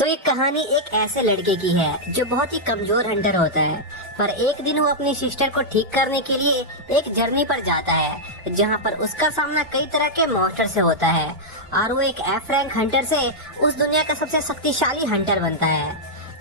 तो एक कहानी एक ऐसे लड़के की है जो बहुत ही कमजोर हंटर होता है। पर एक दिन वो अपनी सिस्टर को ठीक करने के लिए एक जर्नी पर जाता है जहां पर उसका सामना कई तरह के मॉन्स्टर से होता है और वो एक एफ रैंक हंटर से उस दुनिया का सबसे शक्तिशाली हंटर बनता है।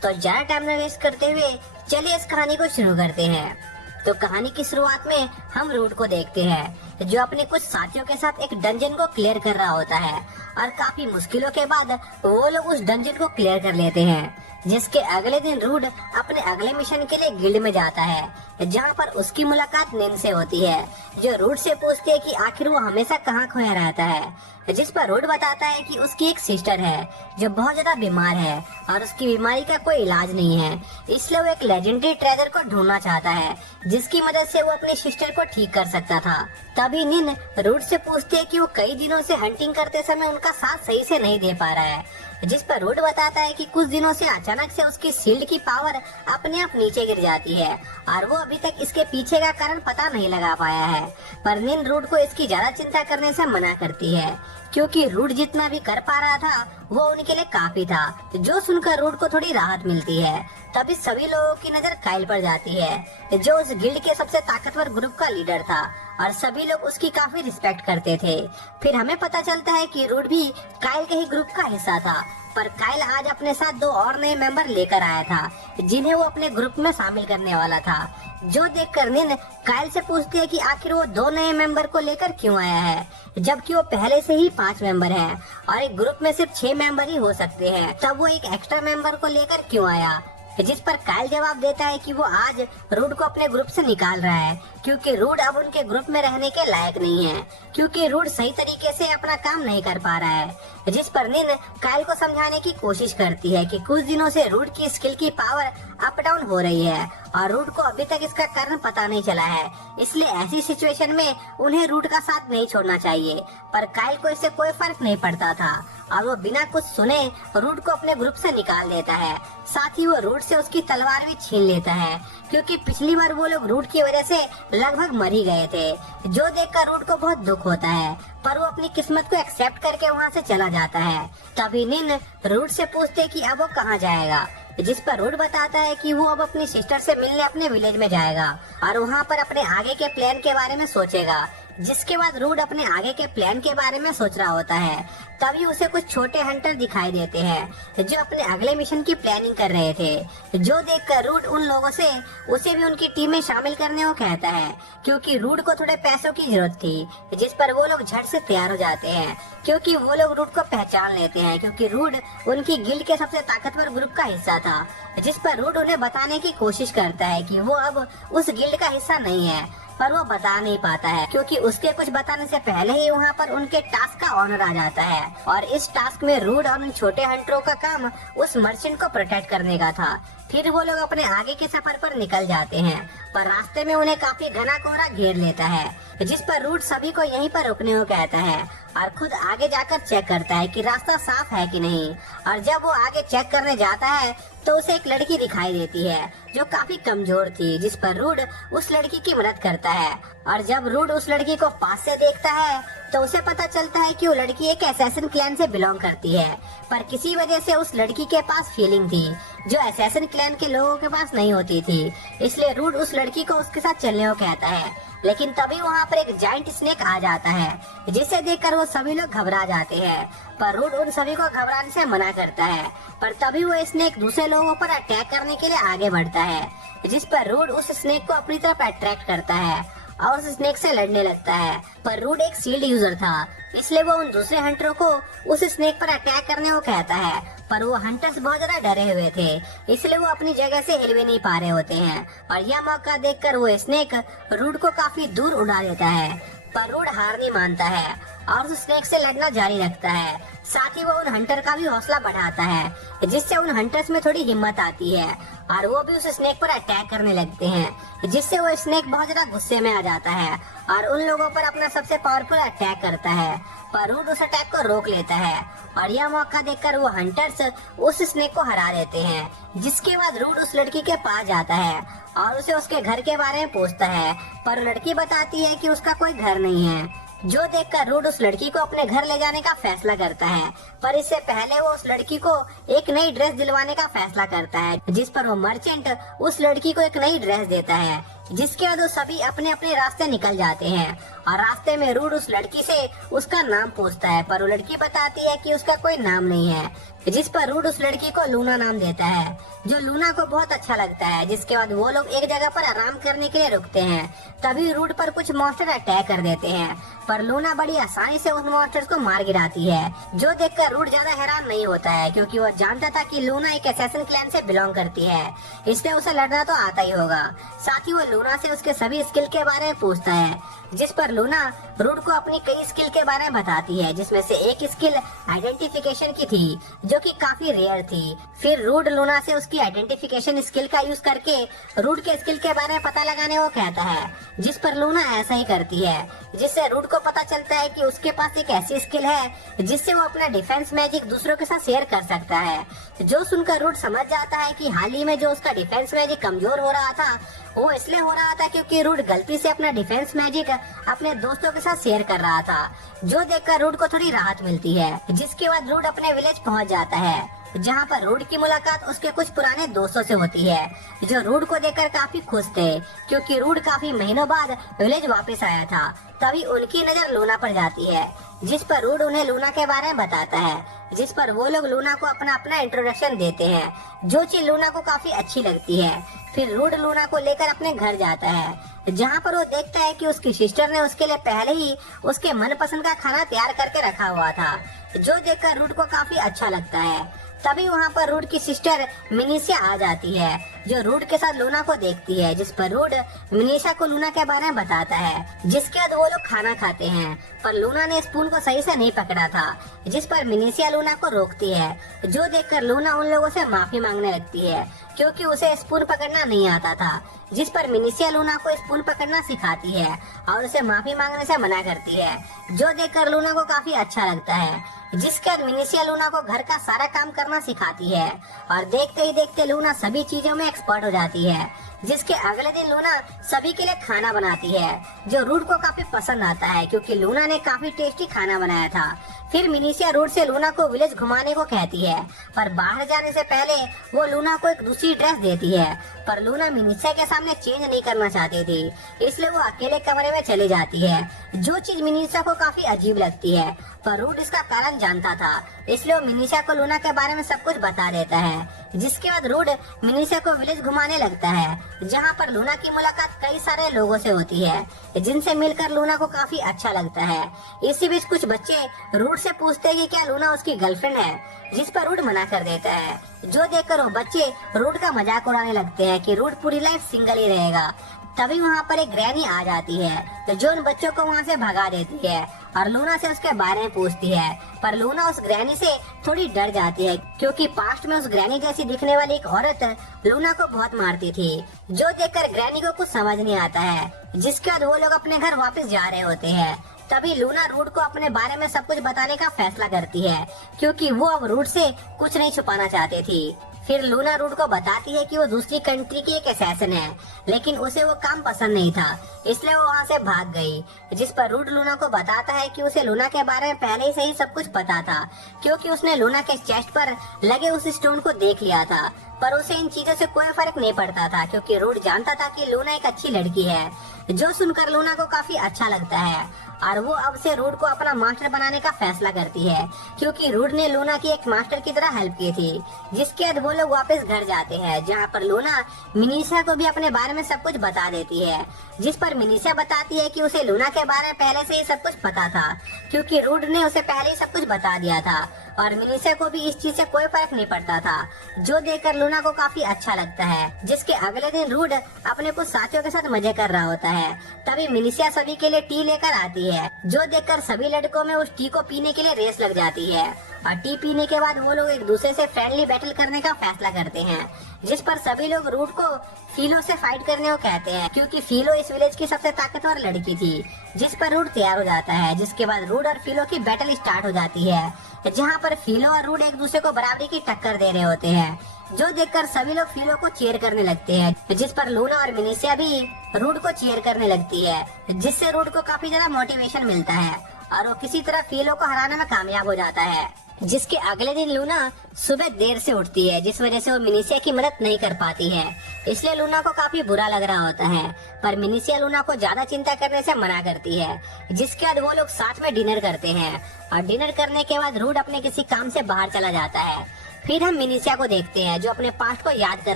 तो ज्यादा टाइम न वेस्ट करते हुए चलिए इस कहानी को शुरू करते हैं। तो कहानी की शुरुआत में हम रूट को देखते हैं जो अपने कुछ साथियों के साथ एक डंजन को क्लियर कर रहा होता है और काफी मुश्किलों के बाद वो लोग उस डंजन को क्लियर कर लेते हैं। जिसके अगले दिन रूड अपने अगले मिशन के लिए गिल्ड में जाता है जहां पर उसकी मुलाकात निन से होती है जो रूड से पूछती है कि आखिर वो हमेशा कहाँ खोया रहता है। जिस पर रूड बताता है कि उसकी एक सिस्टर है जो बहुत ज्यादा बीमार है और उसकी बीमारी का कोई इलाज नहीं है, इसलिए वो एक लेजेंडरी ट्रेजर को ढूंढना चाहता है जिसकी मदद से वो अपनी सिस्टर को ठीक कर सकता था। तभी निन रूड से पूछती है कि वो कई दिनों से हंटिंग करते समय उनका साथ सही से नहीं दे पा रहा है। जिस पर रूड बताता है कि कुछ दिनों से अचानक से उसकी शील्ड की पावर अपने आप नीचे गिर जाती है और वो अभी तक इसके पीछे का कारण पता नहीं लगा पाया है। पर निन रूड को इसकी ज्यादा चिंता करने से मना करती है क्योंकि रूड जितना भी कर पा रहा था वो उनके लिए काफी था। जो सुनकर रूड को थोड़ी राहत मिलती है। तभी सभी लोगों की नजर काइल पर जाती है जो उस गिल्ड के सबसे ताकतवर ग्रुप का लीडर था और सभी लोग उसकी काफी रिस्पेक्ट करते थे। फिर हमें पता चलता है कि रूड भी काइल के ही ग्रुप का हिस्सा था, पर काइल आज अपने साथ दो और नए मेंबर लेकर आया था जिन्हें वो अपने ग्रुप में शामिल करने वाला था। जो देखकर निन काइल से पूछती है कि आखिर वो दो नए मेंबर को लेकर क्यों आया है जबकि वो पहले से ही 5 मेंबर हैं और एक ग्रुप में सिर्फ 6 मेंबर ही हो सकते हैं, तब वो एक एक्स्ट्रा मेंबर को लेकर क्यों आया। जिस पर काइल जवाब देता है कि वो आज रूड को अपने ग्रुप से निकाल रहा है क्योंकि रूड अब उनके ग्रुप में रहने के लायक नहीं है, क्योंकि रूड सही तरीके से अपना काम नहीं कर पा रहा है। जिस पर निन काइल को समझाने की कोशिश करती है कि कुछ दिनों से रूड की स्किल की पावर अप डाउन हो रही है और रूड को अभी तक इसका कारण पता नहीं चला है, इसलिए ऐसी सिचुएशन में उन्हें रूड का साथ नहीं छोड़ना चाहिए। पर काइल को इससे कोई फर्क नहीं पड़ता था और वो बिना कुछ सुने रूड को अपने ग्रुप से निकाल देता है। साथ ही वो रूड से उसकी तलवार भी छीन लेता है क्योंकि पिछली बार वो लोग रूड की वजह से लगभग मर ही गए थे। जो देखकर रूड को बहुत दुख होता है पर वो अपनी किस्मत को एक्सेप्ट करके वहाँ से चला जाता है। तभी निन रूड से पूछते कि अब वो कहाँ जाएगा। जिस पर रूड बताता है कि वो अब अपनी सिस्टर से मिलने अपने विलेज में जाएगा और वहाँ पर अपने आगे के प्लान के बारे में सोचेगा। जिसके बाद रूड अपने आगे के प्लान के बारे में सोच रहा होता है। तभी उसे कुछ छोटे हंटर दिखाई देते हैं जो अपने अगले मिशन की प्लानिंग कर रहे थे। जो देखकर रूड उन लोगों से उसे भी उनकी टीम में शामिल करने को कहता है क्योंकि रूड को थोड़े पैसों की जरूरत थी। जिस पर वो लोग झट से तैयार हो जाते हैं क्योंकि वो लोग रूड को पहचान लेते हैं क्योंकि रूड उनकी गिल्ड के सबसे ताकतवर ग्रुप का हिस्सा था। जिस पर रूड उन्हें बताने की कोशिश करता है कि वो अब उस गिल्ड का हिस्सा नहीं है, पर वो बता नहीं पाता है क्योंकि उसके कुछ बताने से पहले ही वहाँ पर उनके टास्क का ऑनर आ जाता है और इस टास्क में रूड और उन छोटे हंटरों का काम उस मर्चेंट को प्रोटेक्ट करने का था। फिर वो लोग अपने आगे के सफर पर निकल जाते हैं पर रास्ते में उन्हें काफी घना कोहरा घेर लेता है। जिस पर रूड सभी को यहीं पर रुकने को कहता है और खुद आगे जाकर चेक करता है कि रास्ता साफ है कि नहीं। और जब वो आगे चेक करने जाता है तो उसे एक लड़की दिखाई देती है जो काफी कमजोर थी। जिस पर रूड उस लड़की की मदद करता है और जब रूड उस लड़की को पास से देखता है तो उसे पता चलता है कि वो लड़की एक असैसिन क्लैन से बिलोंग करती है, पर किसी वजह से उस लड़की के पास फीलिंग थी जो असैसिन क्लैन के लोगों के पास नहीं होती थी। इसलिए रूड उस लड़की को उसके साथ चलने को कहता है, लेकिन तभी वहाँ पर एक जायंट स्नेक आ जाता है जिसे देखकर वो सभी लोग घबरा जाते हैं। पर रूड उन सभी को घबराने से मना करता है, पर तभी वो स्नेक दूसरे लोगों पर अटैक करने के लिए आगे बढ़ता है। जिस पर रूड उस स्नेक को अपनी तरफ अट्रैक्ट करता है और उस स्नेक से लड़ने लगता है। पर रूड एक शील्ड यूजर था इसलिए वो उन दूसरे हंटरों को उस स्नेक पर अटैक करने को कहता है, पर वो हंटर्स बहुत ज्यादा डरे हुए थे इसलिए वो अपनी जगह से हिल भी नहीं पा रहे होते हैं। और यह मौका देखकर वो स्नेक रूड को काफी दूर उड़ा देता है, पर रूड हार नहीं मानता है और उस स्नेक से लड़ना जारी रखता है। साथ ही वो उन हंटर का भी हौसला बढ़ाता है जिससे उन हंटर्स में थोड़ी हिम्मत आती है और वो भी उस स्नेक पर अटैक करने लगते हैं, जिससे वो स्नेक बहुत ज्यादा गुस्से में आ जाता है और उन लोगों पर अपना सबसे पावरफुल अटैक करता है। पर रूड उस अटैक को रोक लेता है और यह मौका देखकर वो हंटर्स उस स्नेक को हरा देते हैं। जिसके बाद रूड उस लड़की के पास जाता है और उसे उसके घर के बारे में पूछता है, पर लड़की बताती है कि उसका कोई घर नहीं है। जो देखकर रूड उस लड़की को अपने घर ले जाने का फैसला करता है, पर इससे पहले वो उस लड़की को एक नई ड्रेस दिलवाने का फैसला करता है, जिस पर वो मर्चेंट उस लड़की को एक नई ड्रेस देता है। जिसके बाद वो सभी अपने अपने रास्ते निकल जाते हैं और रास्ते में रूड उस लड़की से उसका नाम पूछता है, पर वो लड़की बताती है कि उसका कोई नाम नहीं है। जिस पर रूड उस लड़की को लूना नाम देता है, जो लूना को बहुत अच्छा लगता है। जिसके बाद वो लोग एक जगह पर आराम करने के लिए रुकते हैं। तभी रूड पर कुछ मॉन्स्टर अटैक कर देते हैं, पर लूना बड़ी आसानी से उन मॉन्स्टर्स को मार गिराती है। जो देखकर रूड ज्यादा हैरान नहीं होता है, क्योंकि वो जानता था कि लूना एक असैसिन क्लैन से बिलोंग करती है, इसलिए उसे लड़ना तो आता ही होगा। साथ ही वो लूना से उसके सभी स्किल के बारे में पूछता है, जिस पर लूना रूड को अपनी कई स्किल के बारे में बताती है, जिसमें से एक स्किल आइडेंटिफिकेशन की थी, जो कि काफी रेयर थी। फिर रूड लूना से उसकी आइडेंटिफिकेशन स्किल का यूज करके रूड के स्किल के बारे में पता लगाने को कहता है, जिस पर लूना ऐसा ही करती है, जिससे रूड को पता चलता है कि उसके पास एक ऐसी स्किल है जिससे वो अपना डिफेंस मैजिक दूसरों के साथ शेयर कर सकता है। जो सुनकर रूड समझ जाता है कि हाल ही में जो उसका डिफेंस मैजिक कमजोर हो रहा था, वो इसलिए हो रहा था क्योंकि रूड गलती से अपना डिफेंस मैजिक अपने दोस्तों के साथ शेयर कर रहा था। जो देखकर रूड को थोड़ी राहत मिलती है, जिसके बाद रूड अपने विलेज पहुंच जाता है, जहां पर रूड की मुलाकात उसके कुछ पुराने दोस्तों से होती है, जो रूड को देखकर काफी खुश थे, क्योंकि रूड काफी महीनों बाद विलेज वापस आया था। तभी उनकी नजर लूना पर जाती है, जिस पर रूड उन्हें लूना के बारे में बताता है, जिस पर वो लोग लूना को अपना अपना इंट्रोडक्शन देते हैं, जो चीज लूना को काफी अच्छी लगती है। फिर रूड लूना को लेकर अपने घर जाता है, जहाँ पर वो देखता है कि उसकी सिस्टर ने उसके लिए पहले ही उसके मनपसंद का खाना तैयार करके रखा हुआ था, जो देखकर रूड को काफी अच्छा लगता है। तभी वहाँ पर रूड की सिस्टर मिनीसिया आ जाती है, जो रूड के साथ लूना को देखती है, जिस पर रूड मिनीसिया को लूना के बारे में बताता है। जिसके बाद वो लोग खाना खाते हैं, पर लूना ने स्पून को सही से नहीं पकड़ा था, जिस पर मिनीसिया लूना को रोकती है। जो देखकर लूना उन लोगों से माफी मांगने लगती है, क्योंकि उसे स्पून पकड़ना नहीं आता था। जिस पर मिनीसिया लूना को स्पून पकड़ना सिखाती है और उसे माफी मांगने से मना करती है, जो देखकर लूना को काफी अच्छा लगता है। जिसके बाद मिनीसिया लूना को घर का सारा काम करना सिखाती है और देखते ही देखते लूना सभी चीजों में एक्सपर्ट हो जाती है। जिसके अगले दिन लूना सभी के लिए खाना बनाती है, जो रूड को काफी पसंद आता है, क्योंकि लूना ने काफी टेस्टी खाना बनाया था। फिर मिनीसिया रूड से लूना को विलेज घुमाने को कहती है, पर बाहर जाने से पहले वो लूना को एक दूसरी ड्रेस देती है, पर लूना मिनीसिया के सामने चेंज नहीं करना चाहती थी, इसलिए वो अकेले कमरे में चली जाती है। जो चीज मिनीसिया को काफी अजीब लगती है, पर रूड इसका कारण जानता था, इसलिए वो मिनीसिया को लूना के बारे में सब कुछ बता देता है। जिसके बाद रूड मिनीसिया को विलेज घुमाने लगता है, जहाँ पर लूना की मुलाकात कई सारे लोगों से होती है, जिनसे मिलकर लूना को काफी अच्छा लगता है। इसी बीच कुछ बच्चे रूड से पूछते हैं कि क्या लूना उसकी गर्लफ्रेंड है, जिस पर रूड मना कर देता है। जो देखकर वो बच्चे रूड का मजाक उड़ाने लगते हैं कि रूड पूरी लाइफ सिंगल ही रहेगा। तभी वहाँ पर एक ग्रैनी आ जाती है, जो उन बच्चों को वहाँ से भगा देती है और लूना से उसके बारे में पूछती है, पर लूना उस ग्रैनी से थोड़ी डर जाती है, क्योंकि पास्ट में उस ग्रैनी जैसी दिखने वाली एक औरत लूना को बहुत मारती थी। जो देखकर ग्रैनी को कुछ समझ नहीं आता है। जिसके बाद वो लोग अपने घर वापस जा रहे होते हैं। तभी लूना रूड को अपने बारे में सब कुछ बताने का फैसला करती है, क्योंकि वो अब रूड से कुछ नहीं छुपाना चाहती थी। फिर लूना रूड को बताती है कि वो दूसरी कंट्री की एक असैसिन है, लेकिन उसे वो काम पसंद नहीं था, इसलिए वो वहाँ से भाग गई। जिस पर रूड लूना को बताता है कि उसे लूना के बारे में पहले से ही सब कुछ पता था, क्योंकि उसने लूना के चेस्ट पर लगे उस स्टोन को देख लिया था। पर उसे इन चीजों से कोई फर्क नहीं पड़ता था, क्योंकि रूड जानता था कि लूना एक अच्छी लड़की है। जो सुनकर लूना को काफी अच्छा लगता है और वो अब से रूड को अपना मास्टर बनाने का फैसला करती है, क्योंकि रूड ने लूना की एक मास्टर की तरह हेल्प की थी। जिसके बाद वो लोग वापस घर जाते हैं, जहाँ पर लूना मिनीसिया को भी अपने बारे में सब कुछ बता देती है। जिस पर मिनीसिया बताती है कि उसे लूना के बारे में पहले से ही सब कुछ पता था, क्योंकि रूड ने उसे पहले ही सब कुछ बता दिया था और मिनीसिया को भी इस चीज से कोई फर्क नहीं पड़ता था। जो देखकर लूना को काफी अच्छा लगता है। जिसके अगले दिन रूड अपने कुछ साथियों के साथ मजे कर रहा होता है। तभी मिनीसिया सभी के लिए टी लेकर आती है, जो देखकर सभी लड़कों में उस टी को पीने के लिए रेस लग जाती है और टी पीने के बाद वो लोग एक दूसरे से फ्रेंडली बैटल करने का फैसला करते हैं। जिस पर सभी लोग रूड को फीलो से फाइट करने को कहते हैं, क्योंकि फीलो इस विलेज की सबसे ताकतवर लड़की थी। जिस पर रूड तैयार हो जाता है। जिसके बाद रूड और फीलो की बैटल स्टार्ट हो जाती है, जहाँ पर फीलो और रूड एक दूसरे को बराबरी की टक्कर दे रहे होते हैं। जो देखकर सभी लोग फिलो को चीयर करने लगते हैं, जिस पर लूना और मिनीसिया भी रूड को चीयर करने लगती है, जिससे रूड को काफी ज्यादा मोटिवेशन मिलता है और वो किसी तरह फिलो को हराने में कामयाब हो जाता है। जिसके अगले दिन लूना सुबह देर से उठती है, जिस वजह से वो मिनीसिया की मदद नहीं कर पाती है। इसलिए लूना को काफी बुरा लग रहा होता है, पर मिनीसिया लूना को ज्यादा चिंता करने से मना करती है। जिसके बाद वो लोग साथ में डिनर करते हैं और डिनर करने के बाद रूड अपने किसी काम से बाहर चला जाता है। फिर हम मिनीसिया को देखते हैं जो अपने पास्ट को याद कर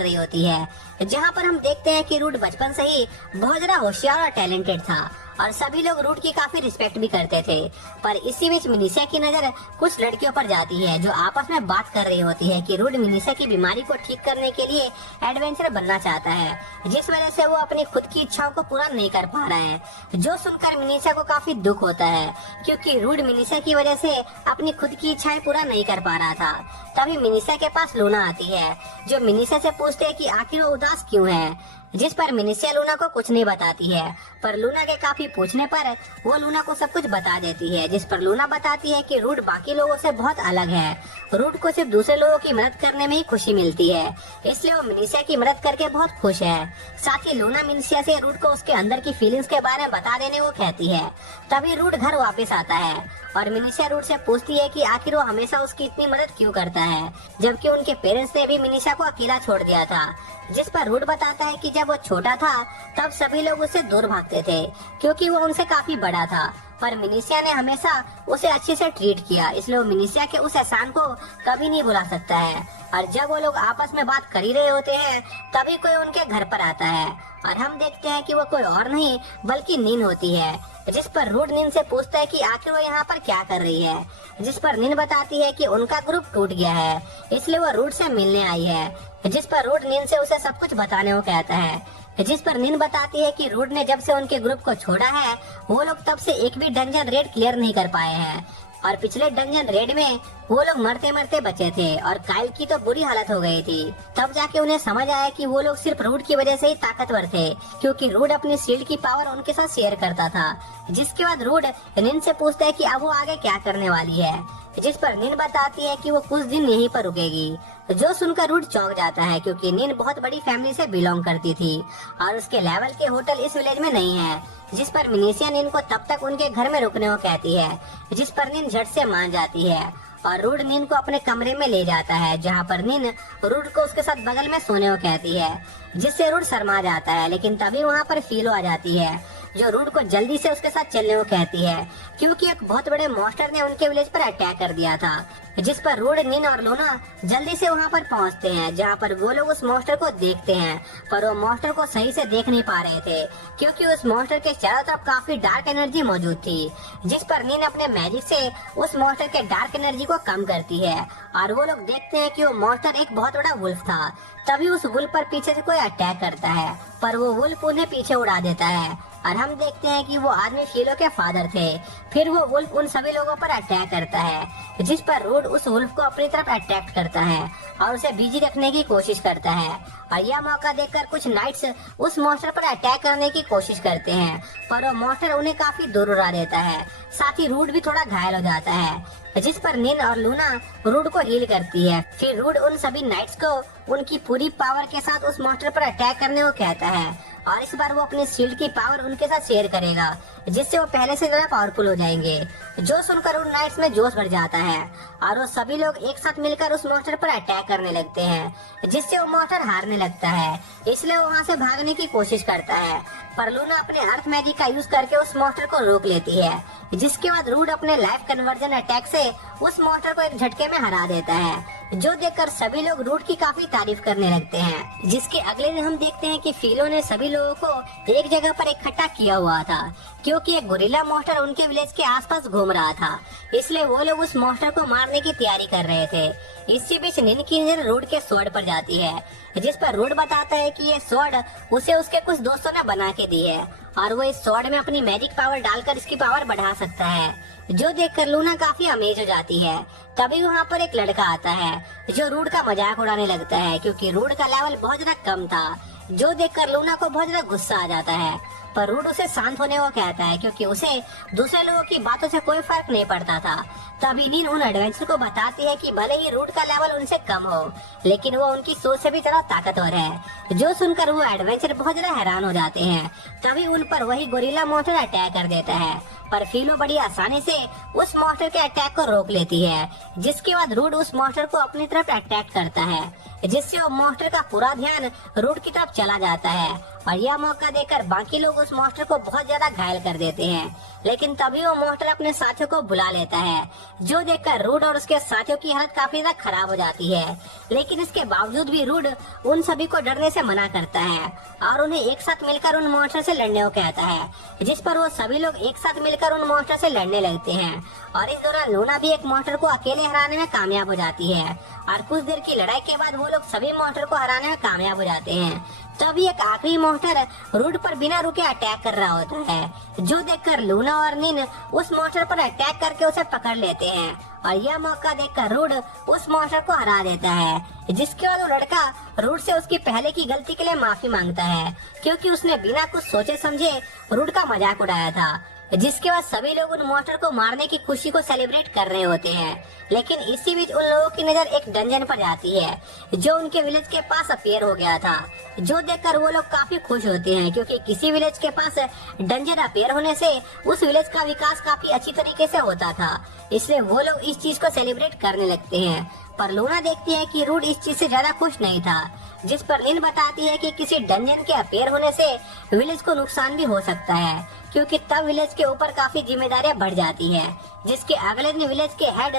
रही होती है, जहाँ पर हम देखते हैं कि रूड बचपन से ही बहुत ज्यादा होशियार और टैलेंटेड था और सभी लोग रूड की काफी रिस्पेक्ट भी करते थे। पर इसी बीच मिनीसिया की नजर कुछ लड़कियों पर जाती है जो आपस में बात कर रही होती है कि रूड मिनीसिया की बीमारी को ठीक करने के लिए एडवेंचर बनना चाहता है, जिस वजह से वो अपनी खुद की इच्छाओं को पूरा नहीं कर पा रहा है। जो सुनकर मिनीसिया को काफी दुख होता है, क्योंकि रूड मिनीसिया की वजह से अपनी खुद की इच्छाएं पूरा नहीं कर पा रहा था। तभी मिनीसिया के पास लूना आती है, जो मिनीसिया से पूछते है कि आखिर वो उदास क्यों है, जिस पर मिनीसिया लूना को कुछ नहीं बताती है। पर लूना के काफी पूछने पर वो लूना को सब कुछ बता देती है, जिस पर लूना बताती है कि रूड बाकी लोगों से बहुत अलग है। रूड को सिर्फ दूसरे लोगों की मदद करने में ही खुशी मिलती है, इसलिए वो मिनीसिया की मदद करके बहुत खुश है। साथ ही लूना मिनीसिया से रूड को उसके अंदर की फीलिंग्स के बारे में बता देने को कहती है। तभी रूड घर वापस आता है और मिनीसिया रूड से पूछती है कि आखिर वो हमेशा उसकी इतनी मदद क्यों करता है, जबकि उनके पेरेंट्स ने भी मिनीसिया को अकेला छोड़ दिया था। जिस पर रूड बताता है कि जब वो छोटा था तब सभी लोग उससे दूर भागते थे, क्योंकि वो उनसे काफी बड़ा था। पर मिनीसिया ने हमेशा उसे अच्छे से ट्रीट किया, इसलिए वो मिनीसिया के उस एहसान को कभी नहीं भुला सकता है। और जब वो लोग आपस में बात कर ही रहे होते हैं, तभी कोई उनके घर पर आता है और हम देखते हैं कि वो कोई और नहीं बल्कि नीन होती है। जिस पर रूड नीन से पूछता है कि आखिर वो यहाँ पर क्या कर रही है, जिस पर नीन बताती है कि उनका ग्रुप टूट गया है, इसलिए वो रूड से मिलने आई है। जिस पर रूड नीन से उसे सब कुछ बताने को कहता है, जिस पर नीन बताती है कि रूड ने जब से उनके ग्रुप को छोड़ा है वो लोग तब से एक भी डंजन रेड क्लियर नहीं कर पाए हैं और पिछले डंजन रेड में वो लोग मरते मरते बचे थे और काइल की तो बुरी हालत हो गई थी। तब जाके उन्हें समझ आया कि वो लोग सिर्फ रूड की वजह से ही ताकतवर थे, क्योंकि रूड अपनी शील्ड की पावर उनके साथ शेयर करता था। जिसके बाद रूड निन से पूछता है कि अब वो आगे क्या करने वाली है, जिस पर निन बताती है कि वो कुछ दिन यहीं पर रुकेगी। जो सुनकर रूड चौंक जाता है, क्योंकि निन बहुत बड़ी फैमिली से बिलोंग करती थी और उसके लेवल के होटल इस विलेज में नहीं है। जिस पर मिनीसिया निन को तब तक उनके घर में रुकने को कहती है, जिस पर निन झट से मान जाती है और रूड निन को अपने कमरे में ले जाता है, जहाँ पर निन रूड को उसके साथ बगल में सोने को कहती है, जिससे रूड शर्मा जाता है। लेकिन तभी वहाँ पर फीलो आ जाती है, जो रूड को जल्दी से उसके साथ चलने को कहती है, क्योंकि एक बहुत बड़े मॉन्स्टर ने उनके विलेज पर अटैक कर दिया था। जिस पर रूड, निन और लूना जल्दी से वहाँ पर पहुँचते हैं, जहाँ पर वो लोग उस मॉन्स्टर को देखते हैं, पर वो मॉन्स्टर को सही से देख नहीं पा रहे थे, क्योंकि उस मॉन्स्टर के चारों तरफ काफी डार्क एनर्जी मौजूद थी। जिस पर निन अपने मैजिक से उस मॉन्स्टर के डार्क एनर्जी को कम करती है और वो लोग देखते हैं कि वो मॉन्स्टर एक बहुत बड़ा वुल्फ था। तभी उस वुल्फ पर पीछे से कोई अटैक करता है, पर वो वुल्फ उन्हें पीछे उड़ा देता है और हम देखते हैं कि वो आदमी फीलो के फादर थे। फिर वो वुल्फ उन सभी लोगों पर अटैक करता है, जिस पर रूड उस वुल्फ को अपनी तरफ अट्रैक्ट करता है और उसे बिजी रखने की कोशिश करता है। और यह मौका देखकर कुछ नाइट्स उस मॉन्स्टर पर अटैक करने की कोशिश करते हैं, पर वो मॉन्स्टर उन्हें काफी दूर उड़ा देता है। साथ ही रूड भी थोड़ा घायल हो जाता है, जिस पर निन और लूना रूड को हील करती है। फिर रूड उन सभी नाइट्स को उनकी पूरी पावर के साथ उस मॉन्स्टर पर अटैक करने को कहता है और इस बार वो अपनी शील्ड की पावर उनके साथ शेयर करेगा, जिससे वो पहले से ज्यादा पावरफुल हो जाएंगे। जो सुनकर उन नाइट्स में जोश भर जाता है और वो सभी लोग एक साथ मिलकर उस मॉन्स्टर पर अटैक करने लगते हैं, जिससे वो मॉन्स्टर हारने लगता है। इसलिए वो वहाँ से भागने की कोशिश करता है, पर लूना अपने अर्थ मैजिक का यूज करके उस मॉन्स्टर को रोक लेती है। जिसके बाद रूड अपने लाइफ कन्वर्जन अटैक से उस मॉन्स्टर को एक झटके में हरा देता है, जो देखकर सभी लोग रूड की काफी तारीफ करने लगते हैं। जिसके अगले दिन हम देखते हैं कि फीलो ने सभी लोगों को एक जगह पर इकट्ठा किया हुआ था, क्योंकि एक गोरिल्ला मॉन्स्टर उनके विलेज के आसपास घूम रहा था, इसलिए वो लोग उस मॉन्स्टर को मारने की तैयारी कर रहे थे। इसी बीच निन की नजर रूड के स्वॉर्ड पर जाती है, जिस पर रूड बताता है कि ये स्वॉर्ड उसे उसके कुछ दोस्तों ने बना के दी है और वो इस स्वॉर्ड में अपनी मैजिक पावर डालकर इसकी पावर बढ़ा सकता है। जो देखकर लूना काफी अमेज हो जाती है। तभी वहाँ पर एक लड़का आता है जो रूड का मजाक उड़ाने लगता है, क्योंकि रूड का लेवल बहुत ज्यादा कम था। जो देखकर लूना को बहुत ज्यादा गुस्सा आ जाता है पर रूड उसे शांत होने को कहता है क्योंकि उसे दूसरे लोगों की बातों से कोई फर्क नहीं पड़ता था। तभी नीन उन एडवेंचर को बताती है कि भले ही रूड का लेवल उनसे कम हो, लेकिन वो उनकी सोच से भी ज्यादा ताकतवर है। जो सुनकर वो एडवेंचर बहुत ज्यादा हैरान हो जाते हैं। तभी उन पर वही गोरिल्ला मॉन्स्टर अटैक कर देता है, पर फिलो बड़ी आसानी से उस मॉन्स्टर के अटैक को रोक लेती है। जिसके बाद रूड उस मॉन्स्टर को अपनी तरफ अटैक करता है, जिससे वो मॉन्स्टर का पूरा ध्यान रूड की तरफ चला जाता है। और यह मौका देकर बाकी लोग उस मॉन्स्टर को बहुत ज्यादा घायल कर देते हैं। लेकिन तभी वो मॉन्स्टर अपने साथियों को बुला लेता है, जो देखकर रूड और उसके साथियों की हालत काफी ज्यादा खराब हो जाती है। लेकिन इसके बावजूद भी रूड उन सभी को डरने से मना करता है और उन्हें एक साथ मिलकर उन मॉन्स्टर से लड़ने को कहता है, जिस पर वो सभी लोग एक साथ मिलकर उन मॉन्स्टर से लड़ने लगते हैं। और इस दौरान लूना भी एक मॉन्स्टर को अकेले हराने में कामयाब हो जाती है और कुछ देर की लड़ाई के बाद वो लोग सभी मॉन्स्टर को हराने में कामयाब हो जाते हैं। तभी एक आखिरी मॉन्स्टर रूड पर बिना रुके अटैक कर रहा होता है, जो देखकर लूना और नीन उस मॉन्स्टर पर अटैक करके उसे पकड़ लेते हैं। और यह मौका देखकर रूड उस मॉन्स्टर को हरा देता है, जिसके बाद वो लड़का रूड से उसकी पहले की गलती के लिए माफी मांगता है, क्योंकि उसने बिना कुछ सोचे समझे रूड का मजाक उड़ाया था। जिसके बाद सभी लोग उन मॉन्स्टर को मारने की खुशी को सेलिब्रेट कर रहे होते हैं। लेकिन इसी बीच उन लोगों की नजर एक डंजन पर जाती है, जो उनके विलेज के पास अपीयर हो गया था। जो देखकर वो लोग काफी खुश होते हैं, क्योंकि किसी विलेज के पास डंजन अपीयर होने से उस विलेज का विकास काफी अच्छी तरीके से होता था। इसलिए वो लोग इस चीज को सेलिब्रेट करने लगते हैं। पर लूना देखती है कि रूड इस चीज से ज्यादा खुश नहीं था, जिस पर नीन बताती है कि किसी डंजन के अपीयर होने से विलेज को नुकसान भी हो सकता है, क्योंकि तब विलेज के ऊपर काफी जिम्मेदारियां बढ़ जाती हैं। जिसके अगले दिन विलेज के हेड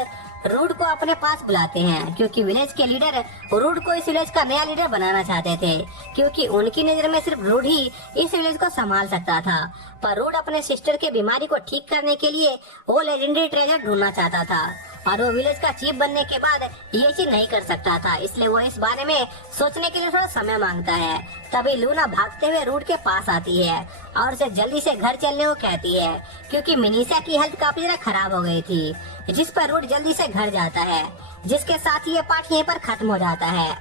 रूड को अपने पास बुलाते हैं, क्योंकि विलेज के लीडर रूड को इस विलेज का नया लीडर बनाना चाहते थे, क्योंकि उनकी नजर में सिर्फ रूड ही इस विलेज को संभाल सकता था। पर रूड अपने सिस्टर की बीमारी को ठीक करने के लिए वो लेजेंडरी ट्रेजर ढूंढना चाहता था, और वो विलेज का चीफ बनने के बाद ये चीज नहीं कर सकता था। इसलिए वो इस बारे में सोचने के लिए थोड़ा समय मांगता है। तभी लूना भागते हुए रूड के पास आती है और उसे जल्दी से घर चलने को कहती है, क्योंकि मिनीसा की हेल्थ काफी ज्यादा खराब हो गई थी। जिस पर रूड जल्दी से घर जाता है, जिसके साथ ये पार्ट यहीं पर खत्म हो जाता है।